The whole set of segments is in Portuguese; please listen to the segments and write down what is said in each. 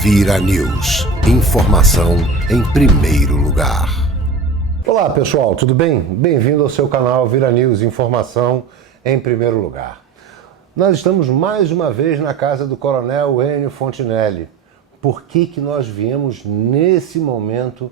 Vira News. Informação em primeiro lugar. Olá pessoal, tudo bem? Bem-vindo ao seu canal Vira News, informação em primeiro lugar. Nós estamos mais uma vez na casa do Coronel Enio Fontinelli. Por que nós viemos nesse momento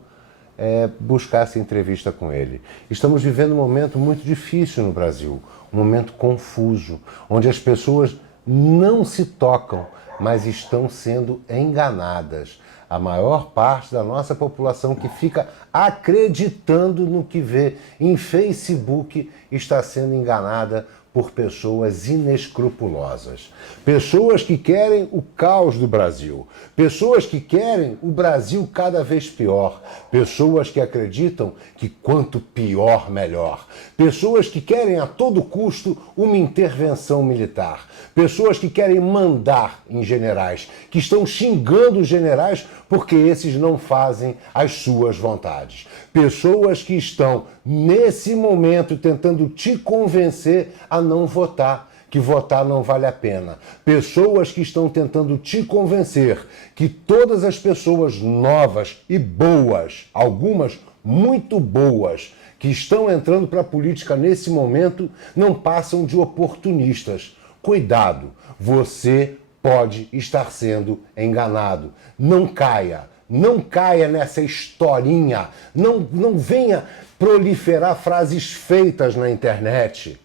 buscar essa entrevista com ele? Estamos vivendo um momento muito difícil no Brasil, um momento confuso, onde as pessoas não se tocam, mas estão sendo enganadas. A maior parte da nossa população que fica acreditando no que vê em Facebook está sendo enganada por pessoas inescrupulosas. Pessoas que querem o caos do Brasil. Pessoas que querem o Brasil cada vez pior. Pessoas que acreditam que quanto pior, melhor. Pessoas que querem a todo custo uma intervenção militar. Pessoas que querem mandar em generais, que estão xingando os generais porque esses não fazem as suas vontades. Pessoas que estão, nesse momento, tentando te convencer a não votar, que votar não vale a pena. Pessoas que estão tentando te convencer que todas as pessoas novas e boas, algumas muito boas, que estão entrando para a política nesse momento, não passam de oportunistas. Cuidado, você pode estar sendo enganado. Não caia nessa historinha, não venha proliferar frases feitas na internet.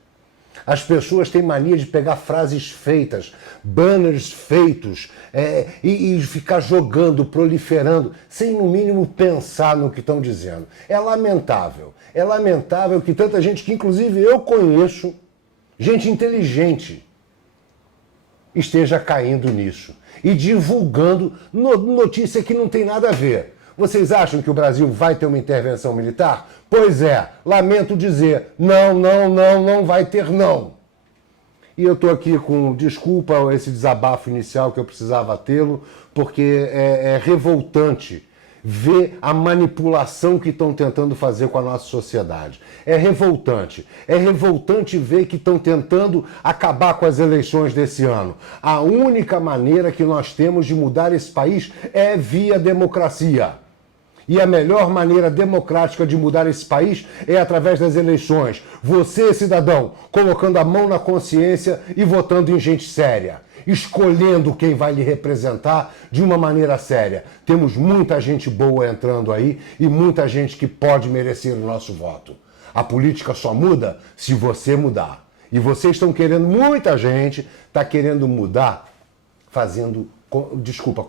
As pessoas têm mania de pegar frases feitas, banners feitos e ficar jogando, proliferando, sem no mínimo pensar no que estão dizendo. É lamentável que tanta gente, que inclusive eu conheço, gente inteligente, esteja caindo nisso e divulgando notícia que não tem nada a ver. Vocês acham que o Brasil vai ter uma intervenção militar? Pois é, lamento dizer, não vai ter não. E eu estou aqui com desculpa esse desabafo inicial que eu precisava tê-lo, porque é revoltante ver a manipulação que estão tentando fazer com a nossa sociedade. É revoltante ver que estão tentando acabar com as eleições desse ano. A única maneira que nós temos de mudar esse país é via democracia. E a melhor maneira democrática de mudar esse país é através das eleições. Você, cidadão, colocando a mão na consciência e votando em gente séria. Escolhendo quem vai lhe representar de uma maneira séria. Temos muita gente boa entrando aí e muita gente que pode merecer o nosso voto. A política só muda se você mudar. E vocês estão querendo, muita gente está querendo mudar,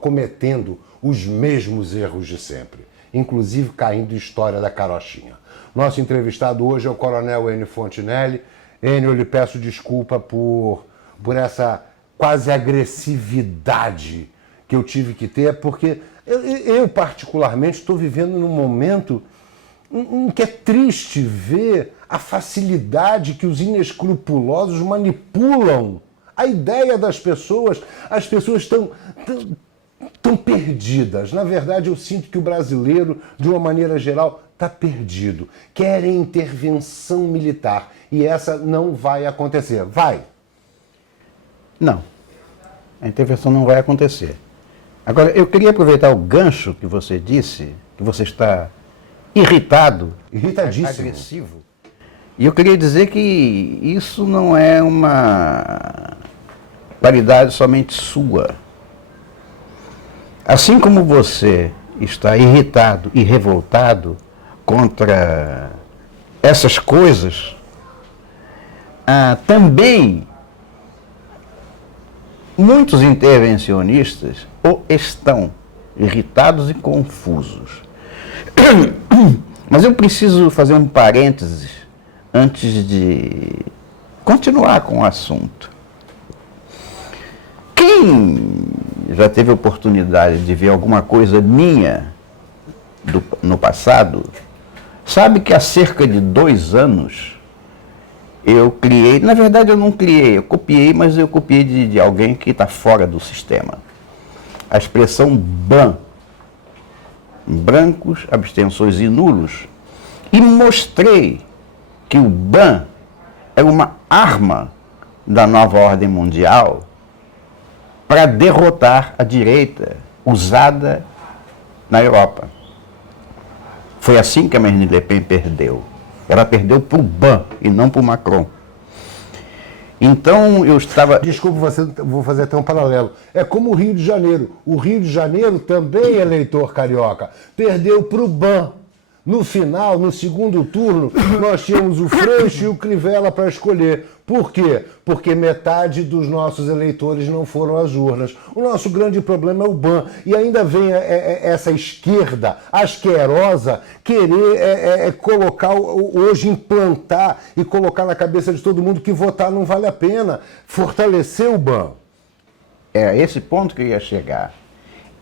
cometendo os mesmos erros de sempre. Inclusive caindo em história da carochinha. Nosso entrevistado hoje é o Coronel Enio Fontinelli. Enio, eu lhe peço desculpa por essa quase agressividade que eu tive que ter, porque eu particularmente estou vivendo num momento em que é triste ver a facilidade que os inescrupulosos manipulam a ideia das pessoas. As pessoas estão perdidas. Na verdade, eu sinto que o brasileiro, de uma maneira geral, está perdido. Querem intervenção militar. E essa não vai acontecer. Vai? Não. A intervenção não vai acontecer. Agora, eu queria aproveitar o gancho que você disse, que você está irritado, irritadíssimo, agressivo. E eu queria dizer que isso não é uma qualidade somente sua. Assim como você está irritado e revoltado contra essas coisas, também muitos intervencionistas estão irritados e confusos. Mas eu preciso fazer um parênteses antes de continuar com o assunto. Quem já teve a oportunidade de ver alguma coisa minha no passado, sabe que há cerca de 2 anos eu criei, na verdade eu não criei, eu copiei, mas eu copiei de alguém que está fora do sistema. A expressão BAN, brancos, abstenções e nulos, e mostrei que o BAN é uma arma da nova ordem mundial para derrotar a direita usada na Europa. Foi assim que a Marine Le Pen perdeu. Ela perdeu para o Ban e não para o Macron. Então eu estava... Desculpa, vou fazer até um paralelo. É como o Rio de Janeiro. O Rio de Janeiro também é eleitor carioca. Perdeu para o Ban. No final, no segundo turno, nós tínhamos o Freixo e o Crivella para escolher. Por quê? Porque metade dos nossos eleitores não foram às urnas. O nosso grande problema é o Ban. E ainda vem essa esquerda asquerosa querer colocar, hoje implantar e colocar na cabeça de todo mundo que votar não vale a pena. Fortalecer o Ban. É esse ponto que eu ia chegar.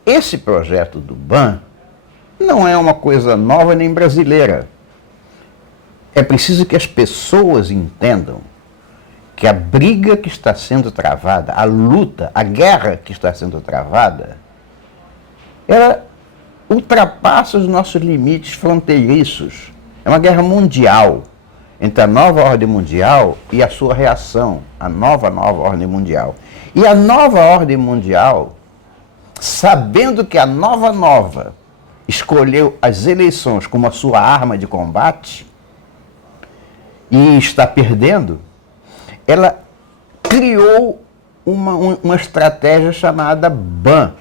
Esse projeto do Ban não é uma coisa nova nem brasileira. É preciso que as pessoas entendam que a briga que está sendo travada, a luta, a guerra que está sendo travada, ela ultrapassa os nossos limites fronteiriços. É uma guerra mundial entre a nova ordem mundial e a sua reação, a nova ordem mundial. E a nova ordem mundial, sabendo que a nova escolheu as eleições como a sua arma de combate e está perdendo, ela criou uma estratégia chamada Ban,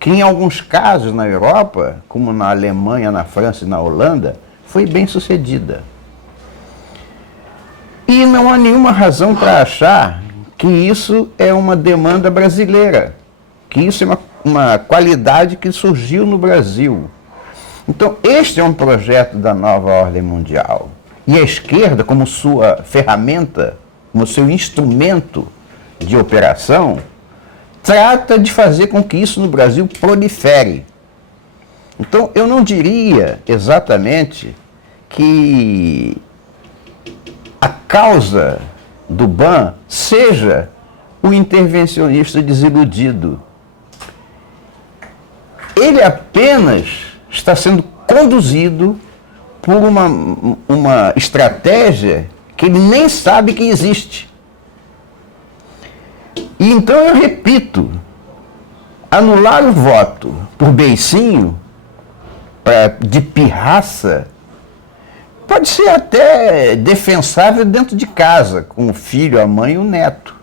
que em alguns casos na Europa, como na Alemanha, na França e na Holanda, foi bem sucedida. E não há nenhuma razão para achar que isso é uma demanda brasileira, que isso é uma qualidade que surgiu no Brasil. Então, este é um projeto da nova ordem mundial. E a esquerda, como sua ferramenta, como seu instrumento de operação, trata de fazer com que isso no Brasil prolifere. Então, eu não diria exatamente que a causa do Ban seja o intervencionista desiludido. Ele apenas está sendo conduzido por uma estratégia que ele nem sabe que existe. E então eu repito, anular o voto por beicinho, de pirraça, pode ser até defensável dentro de casa, com o filho, a mãe e o neto.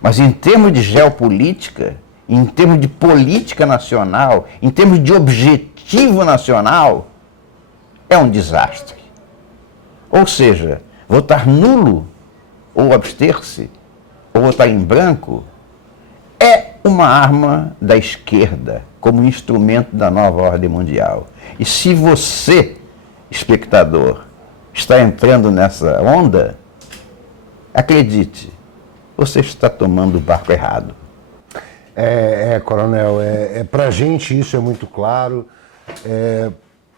Mas em termos de geopolítica, em termos de política nacional, em termos de objetivo nacional, é um desastre. Ou seja, votar nulo, ou abster-se, ou votar em branco, é uma arma da esquerda, como instrumento da nova ordem mundial. E se você, espectador, está entrando nessa onda, acredite, você está tomando o barco errado. Coronel, para a gente isso é muito claro,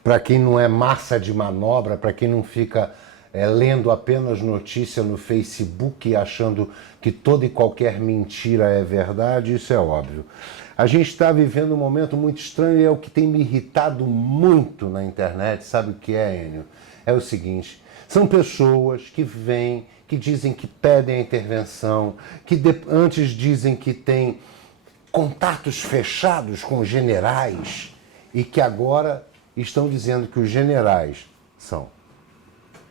para quem não é massa de manobra, para quem não fica lendo apenas notícia no Facebook e achando que toda e qualquer mentira é verdade, isso é óbvio. A gente está vivendo um momento muito estranho e é o que tem me irritado muito na internet, sabe o que é, Enio? É o seguinte, são pessoas que vêm, que dizem que pedem a intervenção, que antes dizem que têm contatos fechados com generais e que agora estão dizendo que os generais são,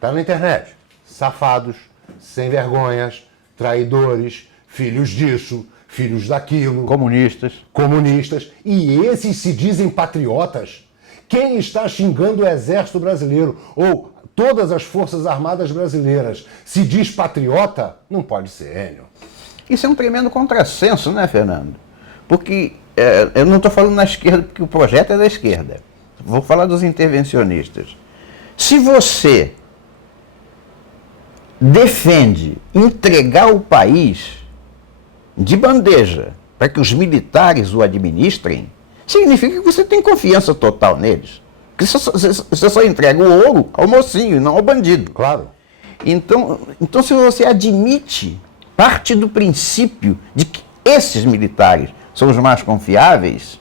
tá na internet, safados, sem vergonhas, traidores, filhos disso, filhos daquilo. Comunistas. E esses se dizem patriotas. Quem está xingando o Exército Brasileiro ou todas as Forças Armadas Brasileiras se diz patriota, não pode ser, Enio. Isso é um tremendo contrassenso, né, Fernando? Porque eu não estou falando na esquerda, porque o projeto é da esquerda. Vou falar dos intervencionistas. Se você defende entregar o país de bandeja para que os militares o administrem, significa que você tem confiança total neles. Porque você só entrega o ouro ao mocinho e não ao bandido. Claro. Então, se você admite parte do princípio de que esses militares são os mais confiáveis,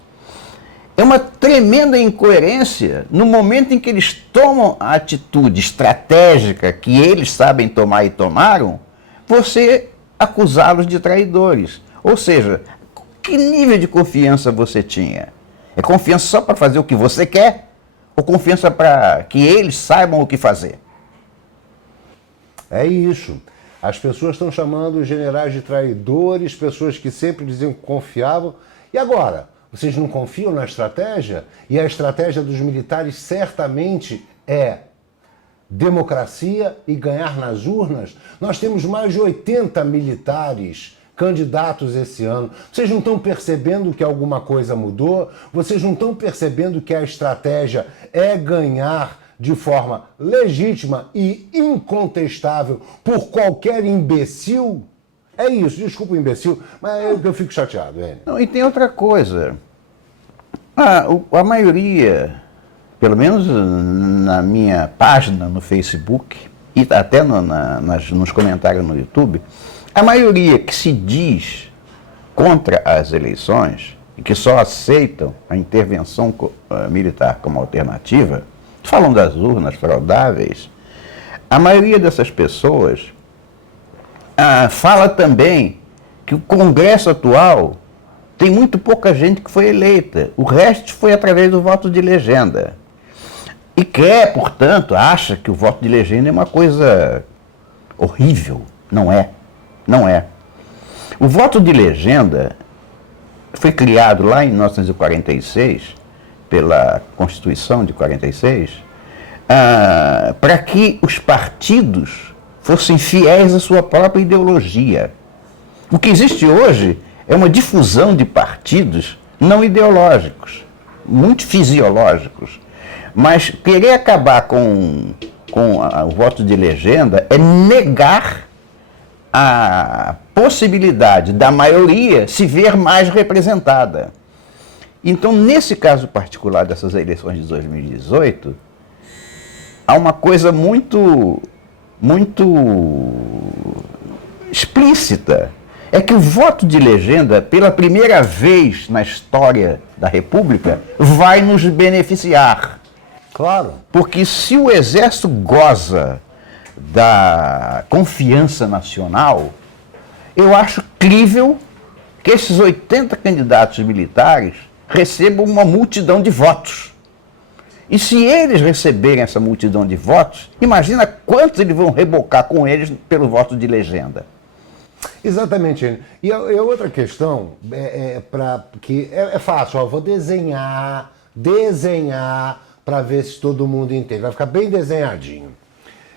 é uma tremenda incoerência no momento em que eles tomam a atitude estratégica que eles sabem tomar e tomaram, você acusá-los de traidores. Ou seja, Que nível de confiança você tinha? É confiança só para fazer o que você quer? Ou confiança para que eles saibam o que fazer? É isso. As pessoas estão chamando os generais de traidores, pessoas que sempre diziam que confiavam. E agora? Vocês não confiam na estratégia? E a estratégia dos militares certamente é democracia e ganhar nas urnas. Nós temos mais de 80 militares candidatos esse ano. Vocês não estão percebendo que alguma coisa mudou? Vocês não estão percebendo que a estratégia é ganhar de forma legítima e incontestável por qualquer imbecil? É isso, desculpa o imbecil, mas eu fico chateado, Enio. Não, e tem outra coisa. A maioria, pelo menos na minha página no Facebook e até nos comentários no YouTube, a maioria que se diz contra as eleições e que só aceitam a intervenção militar como alternativa, falam das urnas fraudáveis, a maioria dessas pessoas fala também que o Congresso atual tem muito pouca gente que foi eleita. O resto foi através do voto de legenda. E quer, portanto, acha que o voto de legenda é uma coisa horrível. Não é. Não é. O voto de legenda foi criado lá em 1946, pela Constituição de 46, para que os partidos fossem fiéis à sua própria ideologia. O que existe hoje é uma difusão de partidos não ideológicos, muito fisiológicos. Mas querer acabar com o voto de legenda é negar a possibilidade da maioria se ver mais representada. Então, nesse caso particular dessas eleições de 2018, há uma coisa muito explícita. É que o voto de legenda, pela primeira vez na história da República, vai nos beneficiar. Claro. Porque se o Exército goza da confiança nacional, eu acho crível que esses 80 candidatos militares recebam uma multidão de votos. E se eles receberem essa multidão de votos, imagina quantos eles vão rebocar com eles pelo voto de legenda. Exatamente, Enio. E a outra questão que é fácil, ó, vou desenhar para ver se todo mundo entende. Vai ficar bem desenhadinho.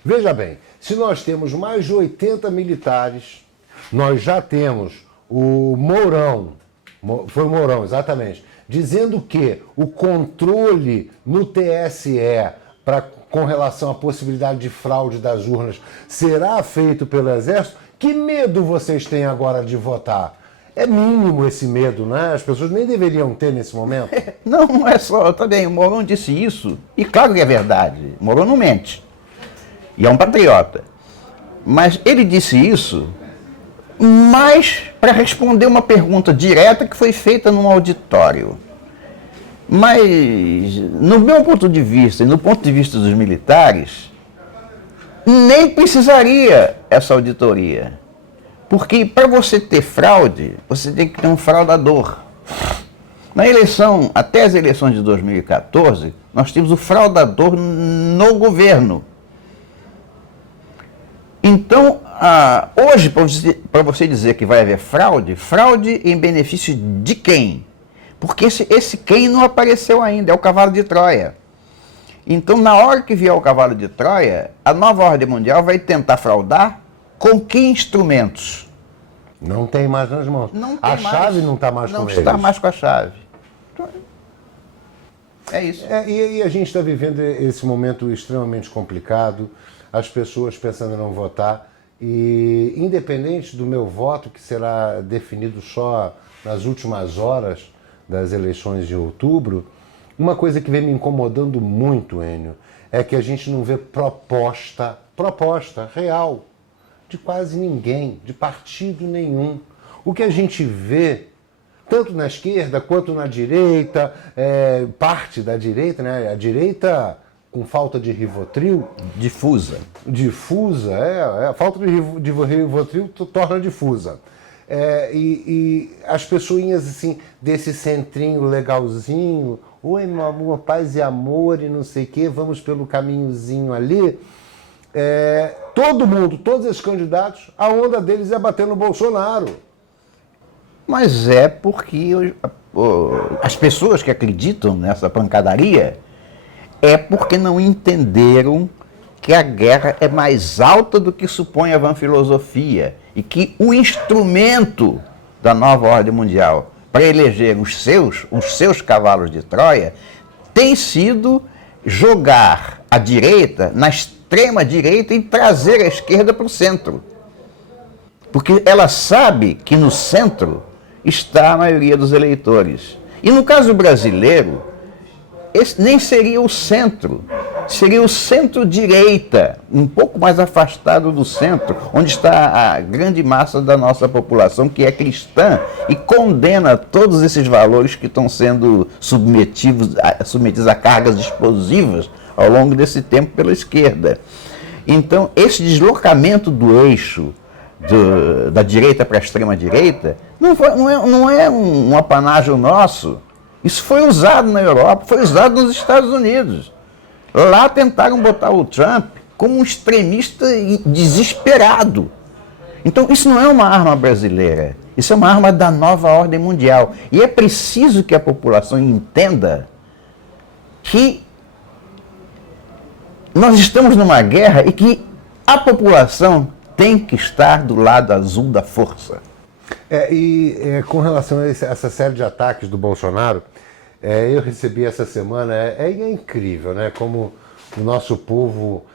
Veja bem, se nós temos mais de 80 militares, nós já temos o Mourão, foi o Mourão, exatamente, dizendo que o controle no TSE com relação à possibilidade de fraude das urnas será feito pelo Exército. Que medo vocês têm agora de votar? É mínimo esse medo, né? As pessoas nem deveriam ter nesse momento. Não é só, também, o Mourão disse isso, e claro que é verdade, o Mourão não mente, e é um patriota. Mas ele disse isso mais para responder uma pergunta direta que foi feita num auditório. Mas, no meu ponto de vista e no ponto de vista dos militares, nem precisaria essa auditoria. Porque para você ter fraude, você tem que ter um fraudador. Na eleição, até as eleições de 2014, nós tínhamos o fraudador no governo. Então, hoje, para você dizer que vai haver fraude em benefício de quem? Porque esse quem não apareceu ainda, é o cavalo de Troia. Então, na hora que vier o cavalo de Troia, a nova ordem mundial vai tentar fraudar com que instrumentos? Não tem mais nas mãos. A chave não está mais com eles. Não está mais com a chave. É isso. E a gente está vivendo esse momento extremamente complicado, as pessoas pensando em não votar, e independente do meu voto, que será definido só nas últimas horas das eleições de outubro, uma coisa que vem me incomodando muito, Enio, é que a gente não vê proposta real de quase ninguém, de partido nenhum. O que a gente vê, tanto na esquerda quanto na direita, parte da direita, né? A direita com falta de Rivotril. Difusa. A falta de Rivotril torna difusa. e as pessoinhas assim, desse centrinho legalzinho, oi meu amor, paz e amor e não sei o que, vamos pelo caminhozinho ali. Todo mundo, todos esses candidatos, a onda deles é bater no Bolsonaro. Mas é porque as pessoas que acreditam nessa pancadaria é porque não entenderam que a guerra é mais alta do que supõe a vanfilosofia e que o instrumento da nova ordem mundial para eleger os seus cavalos de Troia tem sido jogar a direita na extrema direita e trazer a esquerda para o centro. Porque ela sabe que no centro está a maioria dos eleitores. E no caso brasileiro, esse nem seria o centro, seria o centro-direita, um pouco mais afastado do centro, onde está a grande massa da nossa população, que é cristã e condena todos esses valores que estão sendo submetidos a cargas explosivas ao longo desse tempo pela esquerda. Então, esse deslocamento do eixo da direita para a extrema-direita não é um apanágio nosso. Isso foi usado na Europa, foi usado nos Estados Unidos. Lá tentaram botar o Trump como um extremista desesperado. Então, isso não é uma arma brasileira, isso é uma arma da nova ordem mundial. E é preciso que a população entenda que nós estamos numa guerra e que a população tem que estar do lado azul da força. Com relação a essa série de ataques do Bolsonaro, eu recebi essa semana, é incrível, né? Como o nosso povo,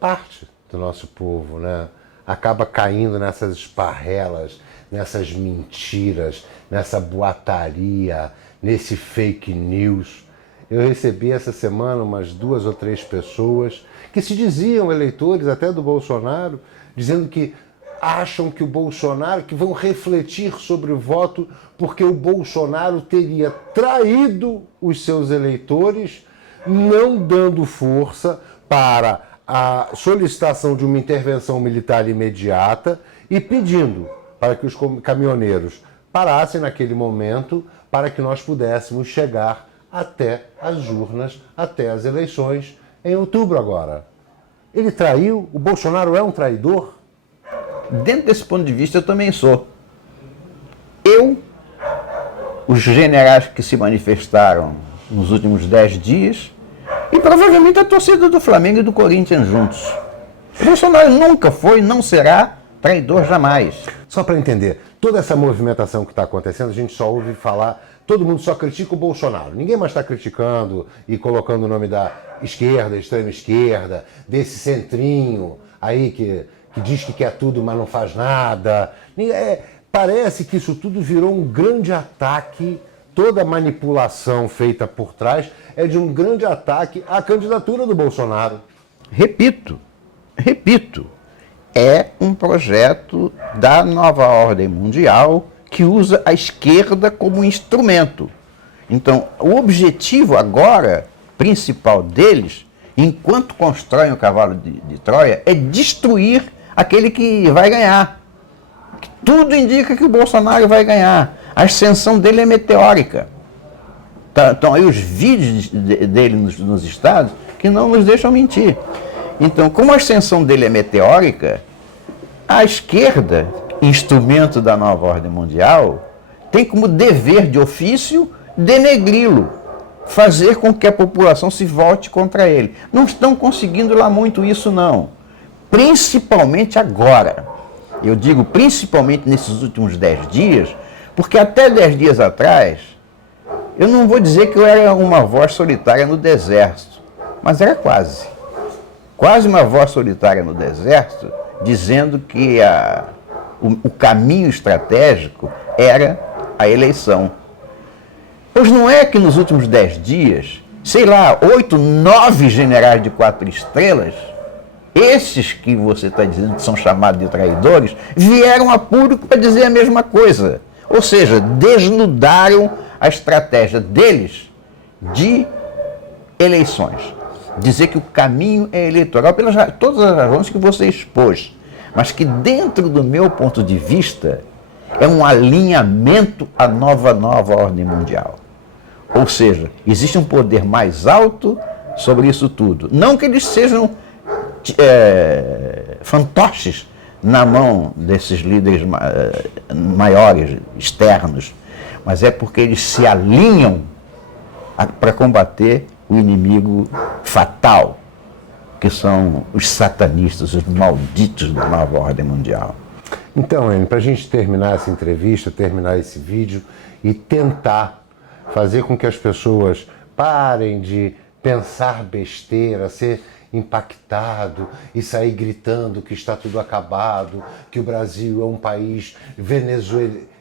parte do nosso povo, né? Acaba caindo nessas esparrelas, nessas mentiras, nessa boataria, nesse fake news. Eu recebi essa semana umas 2 ou 3 pessoas que se diziam eleitores até do Bolsonaro, dizendo que acham que o Bolsonaro, que vão refletir sobre o voto porque o Bolsonaro teria traído os seus eleitores, não dando força para a solicitação de uma intervenção militar imediata e pedindo para que os caminhoneiros parassem naquele momento para que nós pudéssemos chegar até as urnas, até as eleições em outubro agora. Ele traiu? O Bolsonaro é um traidor? Dentro desse ponto de vista, eu também sou. Os generais que se manifestaram nos últimos 10 dias, e provavelmente a torcida do Flamengo e do Corinthians juntos. O Bolsonaro nunca foi, não será traidor jamais. Só para entender, toda essa movimentação que está acontecendo, a gente só ouve falar, todo mundo só critica o Bolsonaro. Ninguém mais está criticando e colocando o nome da esquerda, extrema esquerda, desse centrinho aí que diz que quer tudo, mas não faz nada. Parece que isso tudo virou um grande ataque, toda a manipulação feita por trás é de um grande ataque à candidatura do Bolsonaro. Repito, é um projeto da nova ordem mundial que usa a esquerda como instrumento. Então, o objetivo agora, principal deles, enquanto constroem o cavalo de Troia, é destruir aquele que vai ganhar. Tudo indica que o Bolsonaro vai ganhar. A ascensão dele é meteórica. Estão aí os vídeos dele nos estados que não nos deixam mentir. Então, como a ascensão dele é meteórica, a esquerda, instrumento da nova ordem mundial, tem como dever de ofício denegri-lo, fazer com que a população se volte contra ele. Não estão conseguindo lá muito isso, não. Principalmente agora. Eu digo principalmente nesses últimos 10 dias, porque até 10 dias atrás, eu não vou dizer que eu era uma voz solitária no deserto, mas era quase. Quase uma voz solitária no deserto, dizendo que o caminho estratégico era a eleição. Pois não é que nos últimos 10 dias, sei lá, 8, 9 generais de 4 estrelas, esses que você está dizendo que são chamados de traidores, vieram a público para dizer a mesma coisa. Ou seja, desnudaram a estratégia deles de eleições. Dizer que o caminho é eleitoral, pelas todas as razões que você expôs. Mas que dentro do meu ponto de vista, É um alinhamento à nova ordem mundial. Ou seja, existe um poder mais alto sobre isso tudo. Não que eles sejam fantoches na mão desses líderes maiores, externos, mas é porque eles se alinham para combater o inimigo fatal, que são os satanistas, os malditos da nova ordem mundial. Então, Enio, para a gente terminar essa entrevista, terminar esse vídeo e tentar fazer com que as pessoas parem de pensar besteira, ser impactado e sair gritando que está tudo acabado, que o Brasil é um país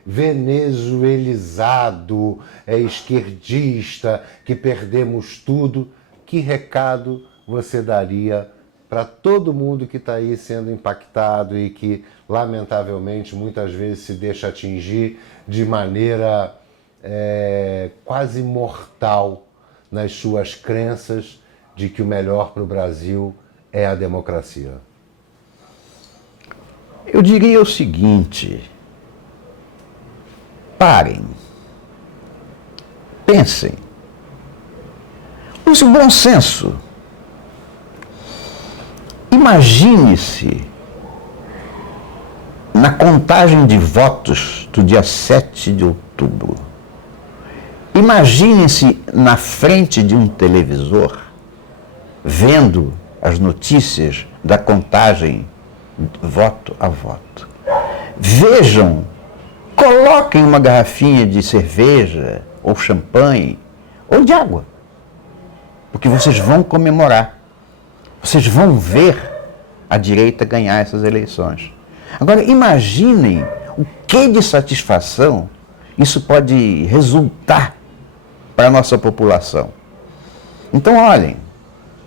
venezuelizado, é esquerdista, que perdemos tudo. Que recado você daria para todo mundo que está aí sendo impactado e que, lamentavelmente, muitas vezes se deixa atingir de maneira quase mortal nas suas crenças de que o melhor para o Brasil é a democracia? Eu diria o seguinte: parem, pensem, use o bom senso. Imagine-se na contagem de votos do dia 7 de outubro. Imagine-se na frente de um televisor, vendo as notícias da contagem voto a voto. Vejam, coloquem uma garrafinha de cerveja, ou champanhe, ou de água, porque vocês vão comemorar. Vocês vão ver a direita ganhar essas eleições. Agora, imaginem o que de satisfação isso pode resultar para a nossa população. Então, olhem,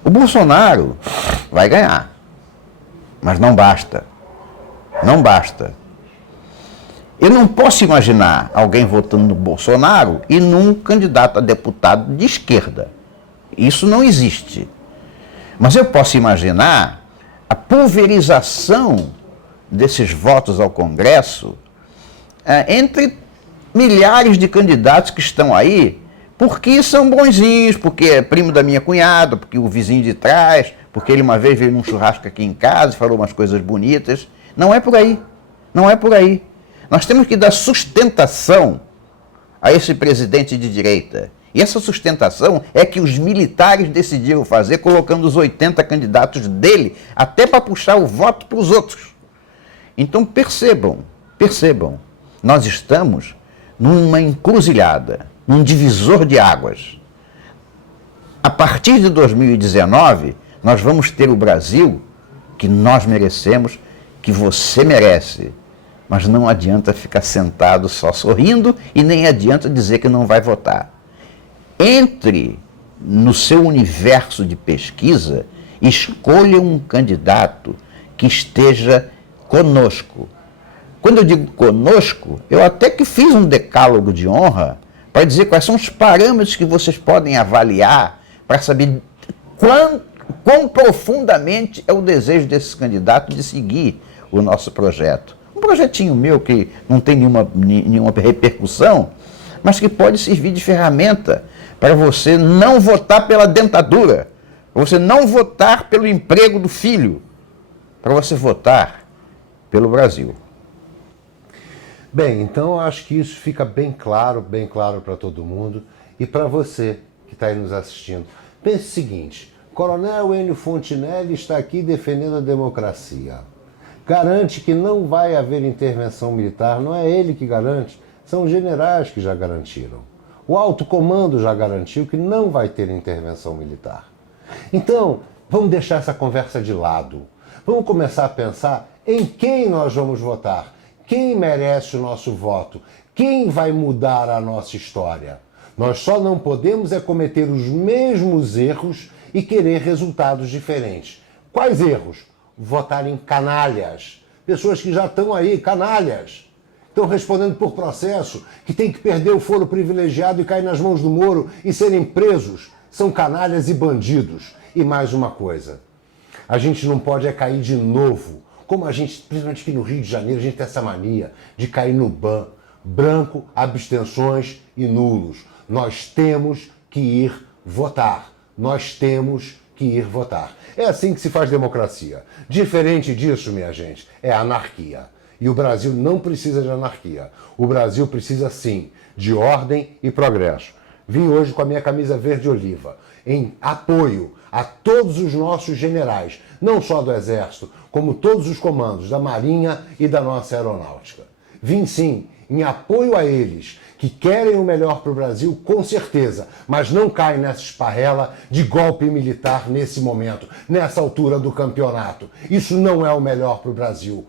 o Bolsonaro vai ganhar, mas não basta. Não basta. Eu não posso imaginar alguém votando no Bolsonaro e num candidato a deputado de esquerda. Isso não existe. Mas eu posso imaginar a pulverização desses votos ao Congresso entre milhares de candidatos que estão aí, porque são bonzinhos, porque é primo da minha cunhada, porque o vizinho de trás, porque ele uma vez veio num churrasco aqui em casa e falou umas coisas bonitas. Não é por aí. Não é por aí. Nós temos que dar sustentação a esse presidente de direita. E essa sustentação é que os militares decidiram fazer, colocando os 80 candidatos dele, até para puxar o voto para os outros. Então percebam, nós estamos numa encruzilhada, num divisor de águas. A partir de 2019, nós vamos ter o Brasil que nós merecemos, que você merece. Mas não adianta ficar sentado só sorrindo e nem adianta dizer que não vai votar. Entre no seu universo de pesquisa, escolha um candidato que esteja conosco. Quando eu digo conosco, eu até que fiz um decálogo de honra para dizer quais são os parâmetros que vocês podem avaliar para saber quão profundamente é o desejo desse candidato de seguir o nosso projeto. Um projetinho meu que não tem nenhuma repercussão, mas que pode servir de ferramenta para você não votar pela dentadura, para você não votar pelo emprego do filho, para você votar pelo Brasil. Bem, então eu acho que isso fica bem claro para todo mundo e para você que está aí nos assistindo. Pense o seguinte: Coronel Enio Fontinelli está aqui defendendo a democracia. Garante que não vai haver intervenção militar, não é ele que garante, são os generais que já garantiram. O alto comando já garantiu que não vai ter intervenção militar. Então, vamos deixar essa conversa de lado. Vamos começar a pensar em quem nós vamos votar. Quem merece o nosso voto? Quem vai mudar a nossa história? Nós só não podemos cometer os mesmos erros e querer resultados diferentes. Quais erros? Votar em canalhas. Pessoas que já estão aí, canalhas. Estão respondendo por processo, que tem que perder o foro privilegiado e cair nas mãos do Moro e serem presos. São canalhas e bandidos. E mais uma coisa, a gente não pode cair de novo como a gente, principalmente aqui no Rio de Janeiro, a gente tem essa mania de cair no ban. Branco, abstenções e nulos. Nós temos que ir votar. Nós temos que ir votar. É assim que se faz democracia. Diferente disso, minha gente, é anarquia. E o Brasil não precisa de anarquia. O Brasil precisa, sim, de ordem e progresso. Vim hoje com a minha camisa verde-oliva, em apoio a todos os nossos generais, não só do Exército, como todos os comandos da Marinha e da nossa Aeronáutica. Vim, sim, em apoio a eles, que querem o melhor para o Brasil, com certeza, mas não caem nessa esparrela de golpe militar nesse momento, nessa altura do campeonato. Isso não é o melhor para o Brasil.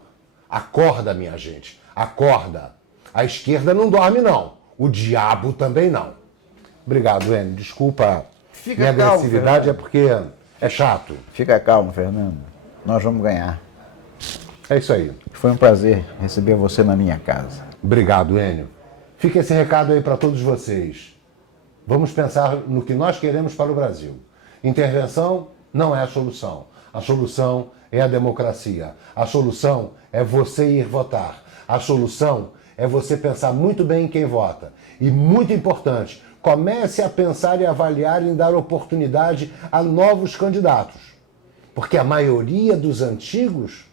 Acorda, minha gente, acorda. A esquerda não dorme, não. O diabo também não. Obrigado, Enio. Desculpa. Minha agressividade é porque é chato. Fica calmo, Fernando. Nós vamos ganhar. É isso aí. Foi um prazer receber você na minha casa. Obrigado, Enio. Fica esse recado aí para todos vocês. Vamos pensar no que nós queremos para o Brasil. Intervenção não é a solução. A solução é a democracia. A solução é você ir votar. A solução é você pensar muito bem em quem vota. E muito importante, comece a pensar e avaliar em dar oportunidade a novos candidatos. Porque a maioria dos antigos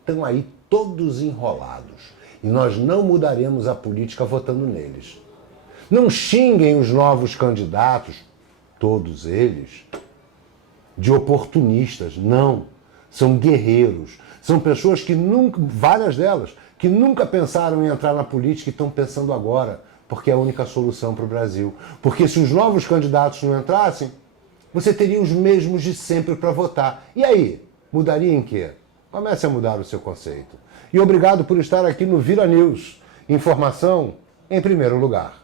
estão aí todos enrolados. E nós não mudaremos a política votando neles. Não xinguem os novos candidatos, todos eles, de oportunistas. Não. São guerreiros. São pessoas que nunca, várias delas, que nunca pensaram em entrar na política e estão pensando agora, porque é a única solução para o Brasil. Porque se os novos candidatos não entrassem, você teria os mesmos de sempre para votar. E aí? Mudaria em quê? Comece a mudar o seu conceito. E obrigado por estar aqui no Vira News. Informação em primeiro lugar.